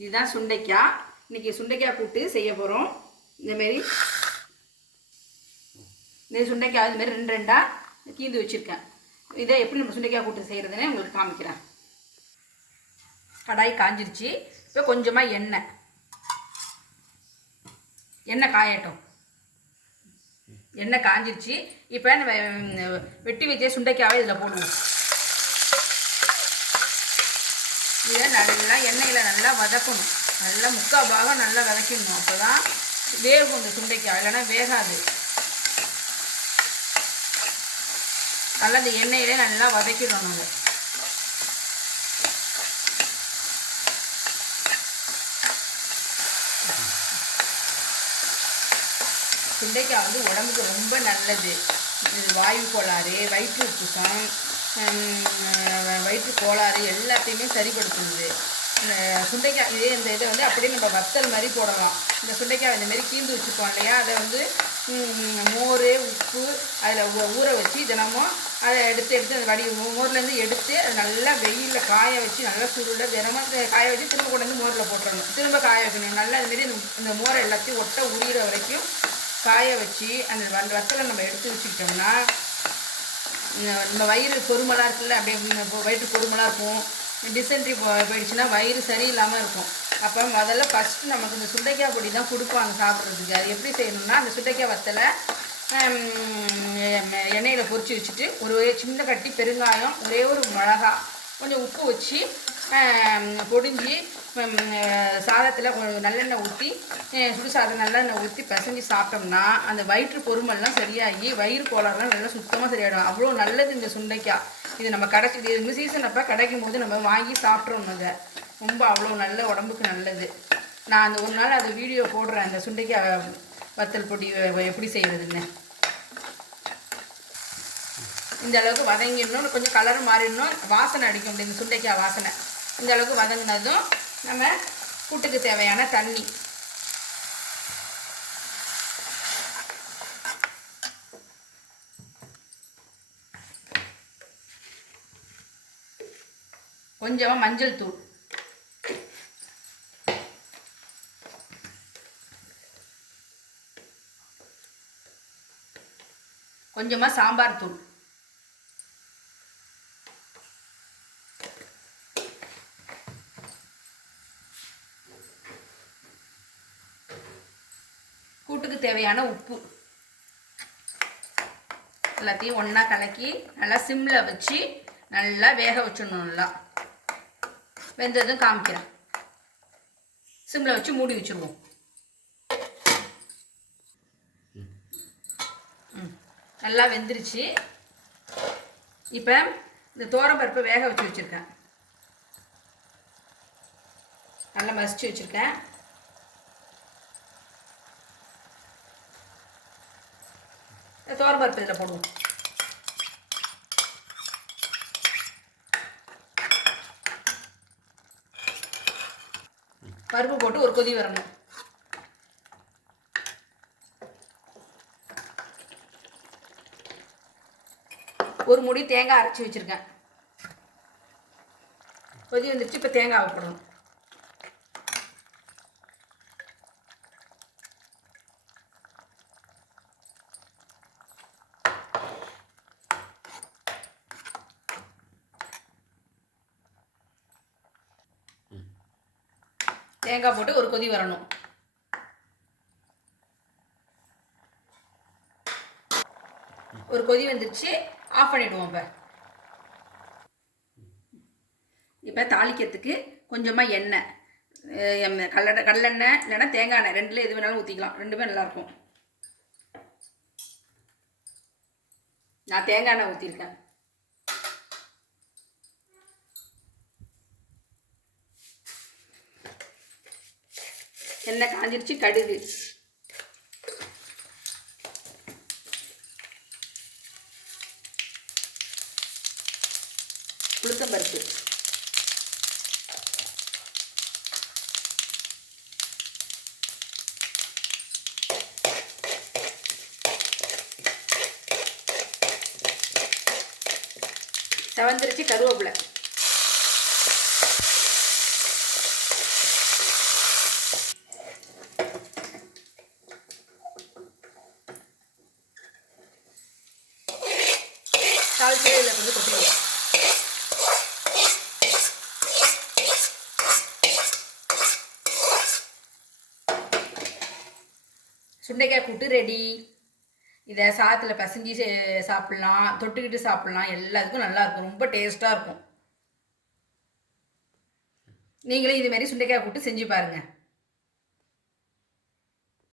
இதுதான் சுண்டைக்காய். இன்றைக்கி சுண்டைக்காய் கூட்டு செய்ய போகிறோம். இந்தமாரி இந்த சுண்டைக்காய் இதுமாரி ரெண்டு ரெண்டாக கீந்து வச்சுருக்கேன். இதை எப்படி நம்ம சுண்டைக்காய் கூட்டு செய்கிறதுன்னு உங்களுக்கு காமிக்கிறேன். கடாய் காஞ்சிருச்சு. இப்போ கொஞ்சமாக எண்ணெய் காயட்டும். எண்ணெய் காஞ்சிருச்சு. இப்போ நம்ம வெட்டி வச்ச சுண்டைக்காவை இதில் போடுவோம். இதை நல்லா எண்ணெயில் நல்லா வதக்கணும். நல்லா 3/4 பாகம் நல்லா வதக்கிடணும். அப்போ தான் வேகும் இந்த சுண்டைக்காய், இல்லைன்னா வேகாது. நல்லா இந்த எண்ணெயிலே நல்லா வதக்கிடணும். அதை சுண்டைக்காய் வந்து உடம்புக்கு ரொம்ப நல்லது. இது வாயு கோளாறு, வயிற்று உப்புசம், வயிற்று கோளாறு எல்லாத்தையுமே சரிப்படுத்துது. சுண்டைக்காய் இந்த இதை வந்து அப்படியே நம்ம வத்தல் மாதிரி போடலாம். இந்த சுண்டைக்காய் இந்தமாரி கீந்து வச்சுருக்கோம் இல்லையா, அதை வந்து மோர் உப்பு அதில் ஊற வச்சு தினமும் அதை எடுத்து அந்த மோர்லேருந்து எடுத்து அதை நல்லா வெயிலில் காய வச்சு நல்லா சுருளை தினமும் காய வச்சு திரும்ப கொண்டு வந்து மோரில் போட்டுறணும். திரும்ப காய வைக்கணும். நல்லா இதுமாரி இந்த மோரை எல்லாத்தையும் ஒட்ட உரிகிற வரைக்கும் காய வச்சு அந்த வத்தலை நம்ம எடுத்து வச்சுக்கிட்டோம்னா நம்ம வயிறு பொறுமலாக இருக்குல்ல, அப்படியே வயிற்று பொறுமலாக இருக்கும். டிசென்ட்ரி போயிடுச்சுன்னா வயிறு சரியில்லாமல் இருக்கும். அப்போ முதல்ல ஃபஸ்ட்டு நமக்கு இந்த சுண்டைக்காய் பொடி தான் கொடுப்பாங்க சாப்பிட்றதுக்கு. அது எப்படி செய்யணும்னா, அந்த சுண்டைக்காய் வத்தலை எண்ணெயில் பொரித்து வச்சுட்டு ஒரு சின்ன கட்டி பெருங்காயம், ஒரே ஒரு மிளகா, கொஞ்சம் உப்பு வச்சு பொடிஞ்சி சாதத்தில் நல்லெண்ணெய் ஊற்றி சுடு சாதம் நல்லெண்ணெய் ஊற்றி பிசைஞ்சு சாப்பிட்டோம்னா அந்த வயிற்று பொறுமெல்லாம் சரியாகி வயிறு கோளாறுலாம் நல்லா சுத்தமாக சரியாயிடும். அவ்வளோ நல்லது இந்த சுண்டைக்காய். இது நம்ம கிடைச்சிது இந்த சீசன் அப்போ கிடைக்கும் போது நம்ம வாங்கி சாப்பிட்றோம். அதை ரொம்ப அவ்வளோ நல்ல உடம்புக்கு நல்லது. நான் அந்த ஒரு நாள் அது வீடியோ போடுறேன், அந்த சுண்டைக்காய் வத்தல் பொடி எப்படி செய்வதுன்னு. இந்த அளவுக்கு வதங்கிடணும். கொஞ்சம் கலரும் மாறிடணும். வாசனை அடிக்க முடியும் இந்த சுண்டைக்காய் வாசனை. இந்த அளவுக்கு வதங்கினதும் நம்ம கூட்டுக்கு தேவையான தண்ணி, கொஞ்சமாக மஞ்சள் தூள், கொஞ்சமாக சாம்பார் தூள், கூட்டுக்கு தேவையான உப்பு, எல்லாத்தையும் ஒன்றா கலக்கி நல்லா சிம்மில் வச்சு நல்லா வேக வச்சிடணும். நல்லா வெந்ததும் காமிக்கிறேன். சிம்மில் வச்சு மூடி வச்சுருவோம். நல்லா வெந்துருச்சு. இப்போ இந்த துவரம்பருப்பை வேக வச்சு வச்சுருக்கேன். நல்லா மசிச்சு வச்சுருக்கேன். துவரம்பருப்பு இதில் போடுவோம். பருப்பு போட்டு ஒரு கொதி வரணும். ஒரு முடி தேங்காய் அரைச்சி வச்சுருக்கேன். கொதி வந்துருச்சு. இப்போ தேங்காய் போடணும். தேங்காய் போட்டு ஒரு கொதி வரணும். ஒரு கொதி வந்துருச்சு. ஆஃப் பண்ணிவிடுவோம். இப்போ தாளிக்கிறதுக்கு கொஞ்சமாக எண்ணெய், கடலெண்ணெய் இல்லைன்னா தேங்காய் எண்ணெய், ரெண்டில் எது வேணாலும் ஊற்றிக்கலாம். ரெண்டுமே நல்லாயிருக்கும். நான் தேங்காய் எண்ணெய் ஊற்றிருக்கேன். எண்ணெய் காஞ்சிருச்சு. கடுகு, உளுத்தம்பருப்பு, செவந்திருச்சு கருவேப்பிலை, தாளிச்சு இதில் வந்து கொட்டிடுவோம். சுண்டைக்காய் கூட்டு ரெடி. இதை சாதத்தில் பசஞ்சி சாப்பிட்லாம், தொட்டுக்கிட்டு சாப்பிட்லாம், எல்லாத்துக்கும் நல்லாயிருக்கும், ரொம்ப டேஸ்ட்டாக இருக்கும். நீங்களும் இதுமாரி சுண்டைக்காய் கூட்டு செஞ்சு பாருங்கள்.